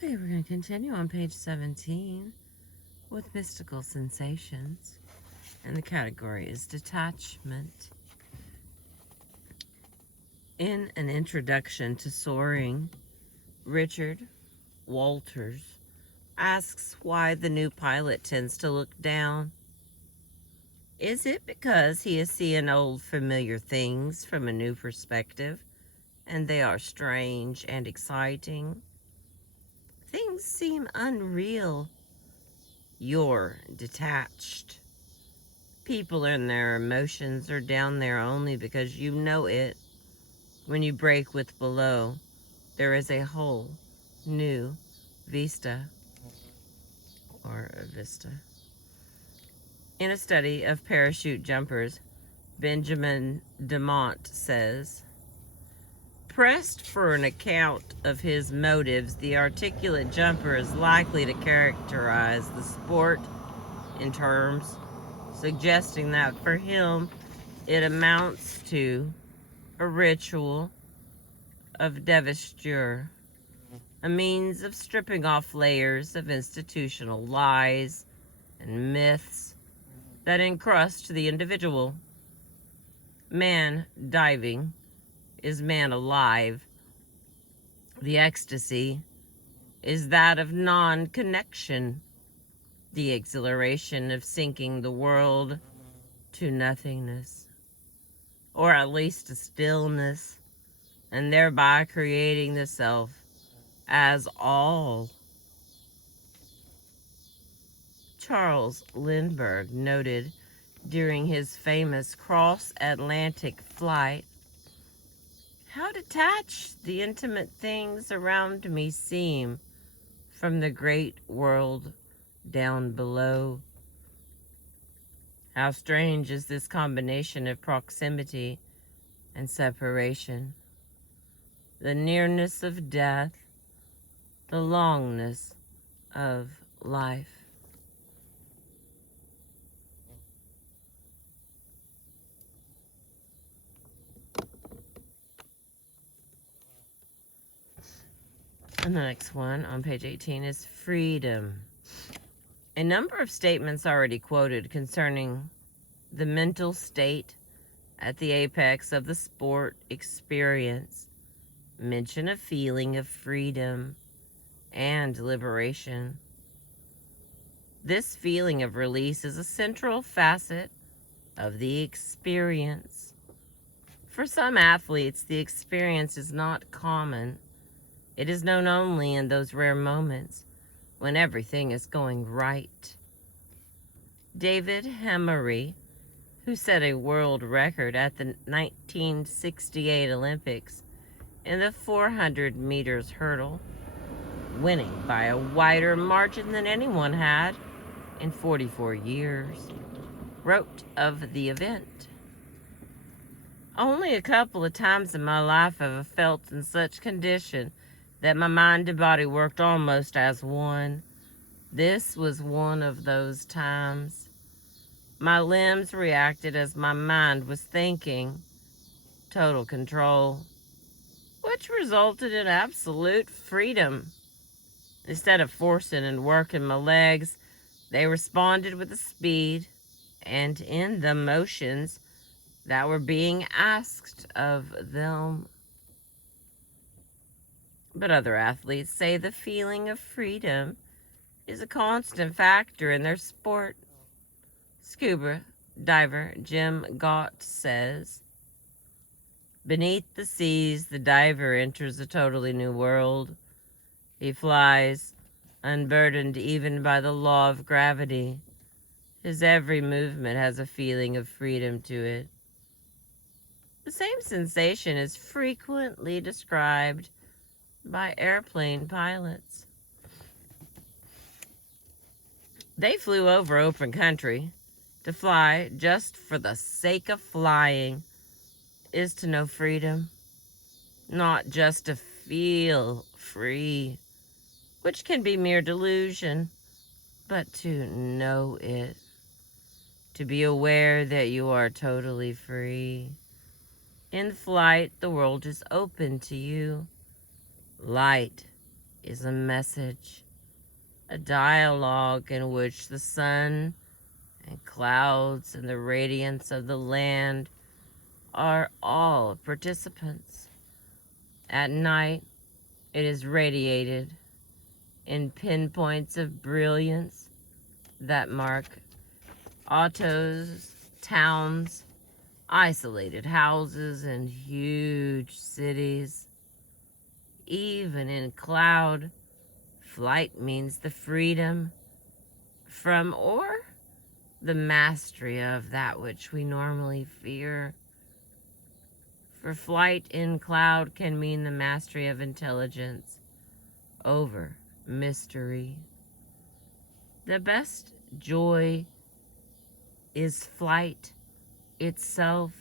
Okay, we're going to continue on page 17 with mystical sensations. And the category is detachment. In an introduction to soaring, Richard Walters asks why the new pilot tends to look down. Is it because he is seeing old familiar things from a new perspective, and they are strange and exciting? Things seem unreal. You're detached. People and their emotions are down there only because you know it. When you break with below, there is a whole new vista or a vista. In a study of parachute jumpers, Benjamin Demont says, pressed for an account of his motives, the articulate jumper is likely to characterize the sport in terms suggesting that for him it amounts to a ritual of devasture, a means of stripping off layers of institutional lies and myths that encrust the individual. Man diving is man alive. The ecstasy is that of non-connection, the exhilaration of sinking the world to nothingness, or at least to stillness, and thereby creating the self as all. Charles Lindbergh noted during his famous cross-Atlantic flight, how detached the intimate things around me seem from the great world down below. How strange is this combination of proximity and separation, the nearness of death, the longness of life. And the next one on page 18 is freedom. A number of statements already quoted concerning the mental state at the apex of the sport experience mention a feeling of freedom and liberation. This feeling of release is a central facet of the experience. For some athletes, the experience is not common. It is known only in those rare moments when everything is going right. David Hemery, who set a world record at the 1968 Olympics in the 400 meters hurdle, winning by a wider margin than anyone had in 44 years, wrote of the event, only a couple of times in my life have I felt in such condition that my mind and body worked almost as one. This was one of those times. My limbs reacted as my mind was thinking. Total control, which resulted in absolute freedom. Instead of forcing and working my legs, they responded with the speed and in the motions that were being asked of them. But other athletes say the feeling of freedom is a constant factor in their sport. Scuba diver Jim Gott says, beneath the seas, the diver enters a totally new world. He flies, unburdened even by the law of gravity. His every movement has a feeling of freedom to it. The same sensation is frequently described by airplane pilots. They flew over open country. To fly just for the sake of flying is to know freedom, not just to feel free, which can be mere delusion, but to know it, to be aware that you are totally free. In flight, the world is open to you. Light is a message, a dialogue in which the sun and clouds and the radiance of the land are all participants. At night, it is radiated in pinpoints of brilliance that mark autos, towns, isolated houses, and huge cities. Even in cloud, flight means the freedom from or the mastery of that which we normally fear. For flight in cloud can mean the mastery of intelligence over mystery. The best joy is flight itself.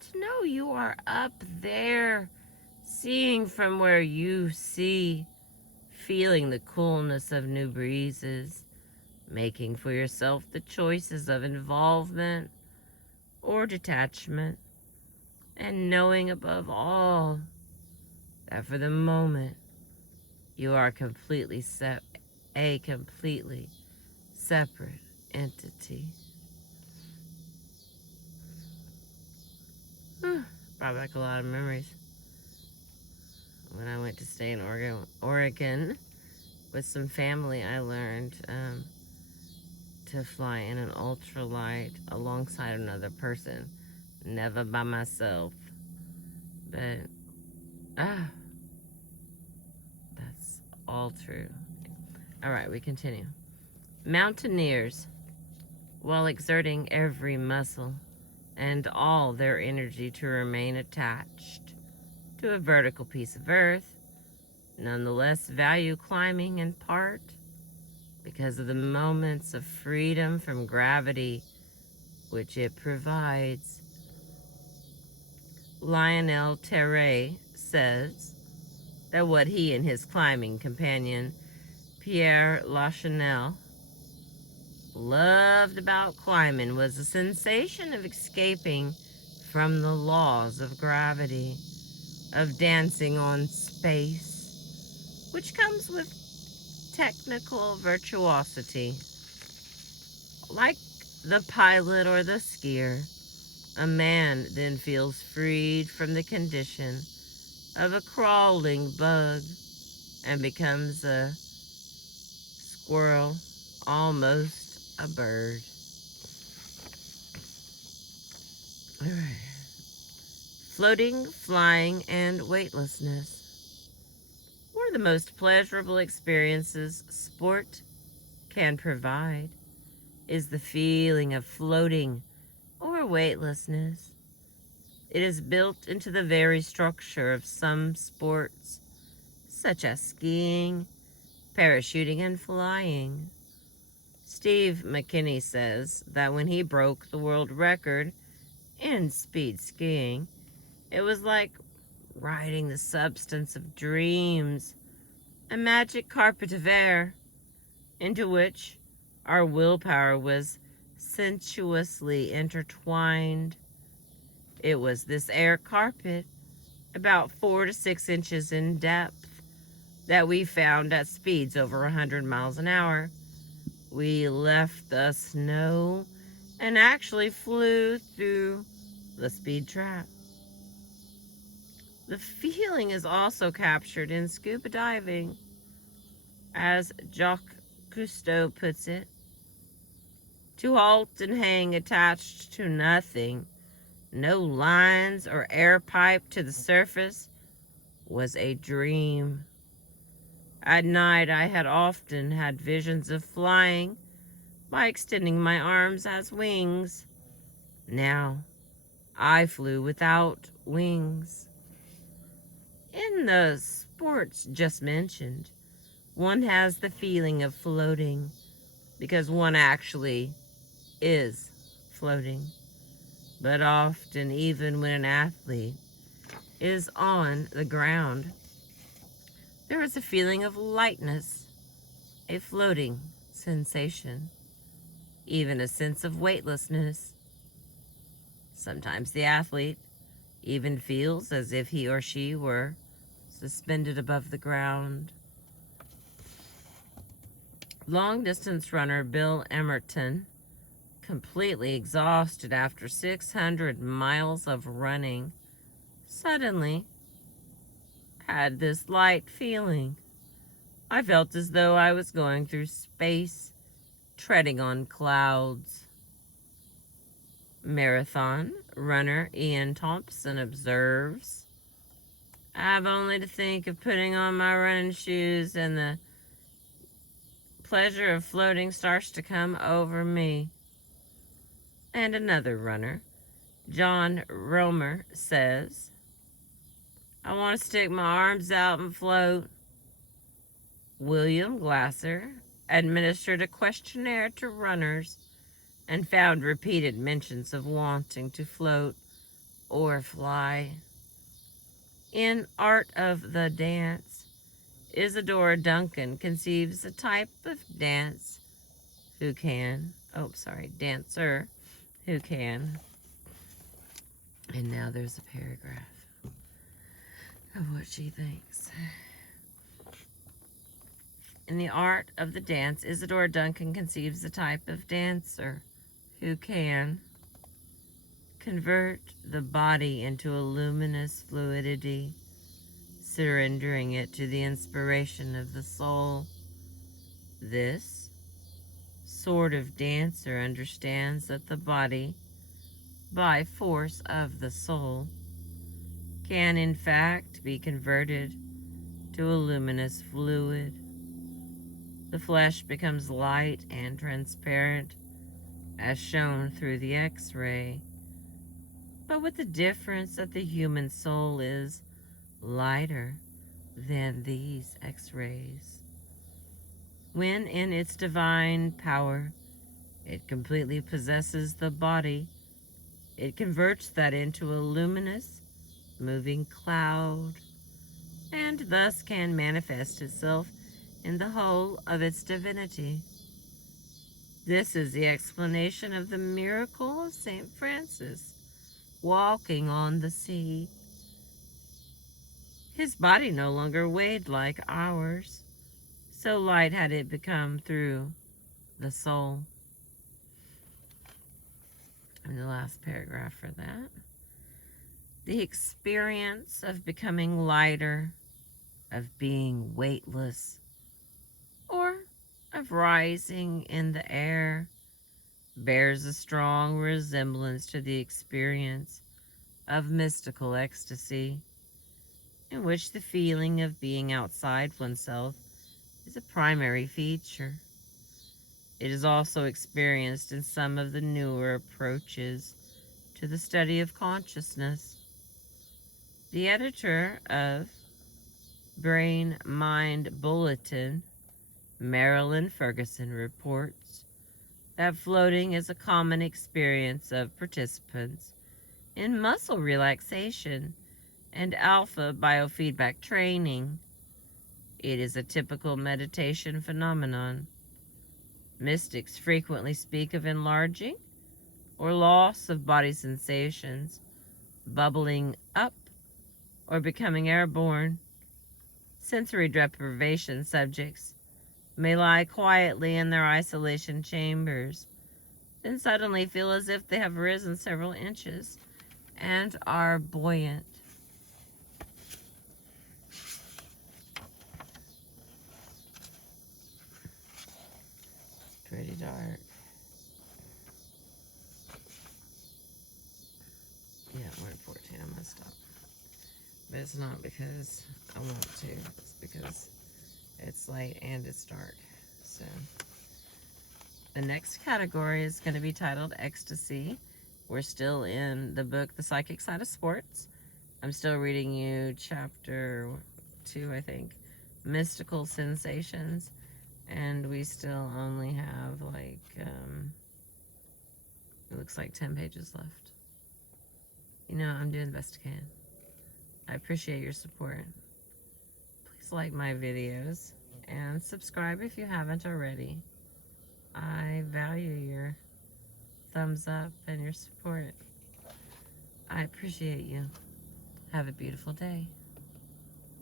To know you are up there, seeing from where you see, feeling the coolness of new breezes, making for yourself the choices of involvement or detachment, and knowing above all that for the moment you are a completely separate entity. Brought back a lot of memories. When I went to stay in Oregon with some family, I learned to fly in an ultralight alongside another person, never by myself. But that's all true. All right, we continue. Mountaineers, while exerting every muscle and all their energy to remain attached to a vertical piece of earth, nonetheless value climbing in part because of the moments of freedom from gravity which it provides. Lionel Terray says that what he and his climbing companion Pierre Lachenel loved about climbing was the sensation of escaping from the laws of gravity, of dancing on space, which comes with technical virtuosity. Like the pilot or the skier, a man then feels freed from the condition of a crawling bug and becomes a squirrel, almost a bird. All right. Floating, flying, and weightlessness. One of the most pleasurable experiences sport can provide is the feeling of floating or weightlessness. It is built into the very structure of some sports, such as skiing, parachuting, and flying. Steve McKinney says that when he broke the world record in speed skiing, it was like riding the substance of dreams, a magic carpet of air into which our willpower was sensuously intertwined. It was this air carpet, about 4 to 6 inches in depth, that we found at speeds over 100 miles an hour. We left the snow and actually flew through the speed trap. The feeling is also captured in scuba diving. As Jacques Cousteau puts it, to halt and hang attached to nothing, no lines or air pipe to the surface, was a dream. At night, I had often had visions of flying by extending my arms as wings. Now, I flew without wings. In the sports just mentioned, one has the feeling of floating because one actually is floating. But often, even when an athlete is on the ground, there is a feeling of lightness, a floating sensation, even a sense of weightlessness. Sometimes the athlete even feels as if he or she were suspended above the ground. Long-distance runner Bill Emerton, completely exhausted after 600 miles of running, suddenly had this light feeling. I felt as though I was going through space, treading on clouds. Marathon runner Ian Thompson observes, I have only to think of putting on my running shoes and the pleasure of floating starts to come over me. And another runner, John Romer, says, I want to stick my arms out and float. William Glasser administered a questionnaire to runners and found repeated mentions of wanting to float or fly. In Art of the Dance, Isadora Duncan conceives a type of dancer who can. And now there's a paragraph of what she thinks. In the Art of the Dance, Isadora Duncan conceives a type of dancer who can convert the body into a luminous fluidity, surrendering it to the inspiration of the soul. This sort of dancer understands that the body, by force of the soul, can in fact be converted to a luminous fluid. The flesh becomes light and transparent, as shown through the X-ray, but with the difference that the human soul is lighter than these X-rays. When in its divine power, it completely possesses the body, it converts that into a luminous, moving cloud, and thus can manifest itself in the whole of its divinity. This is the explanation of the miracle of St. Francis walking on the sea. His body no longer weighed like ours, so light had it become through the soul. And the last paragraph for that. The experience of becoming lighter, of being weightless, or of rising in the air bears a strong resemblance to the experience of mystical ecstasy, in which the feeling of being outside oneself is a primary feature. It is also experienced in some of the newer approaches to the study of consciousness. The editor of Brain Mind Bulletin, Marilyn Ferguson, reports that floating is a common experience of participants in muscle relaxation and alpha biofeedback training. It is a typical meditation phenomenon. Mystics frequently speak of enlarging or loss of body sensations, bubbling up, or becoming airborne. Sensory deprivation subjects may lie quietly in their isolation chambers, then suddenly feel as if they have risen several inches and are buoyant. Pretty dark. Yeah, we're at 14. I'm going to stop. But it's not because I want to. It's because it's late and it's dark. So the next category is going to be titled Ecstasy. We're still in the book The Psychic Side of Sports. I'm still reading you chapter 2, I think, Mystical Sensations. And we still only have like, it looks like 10 pages left. You know, I'm doing the best I can. I appreciate your support. Please like my videos and subscribe if you haven't already. I value your thumbs up and your support. I appreciate you. Have a beautiful day.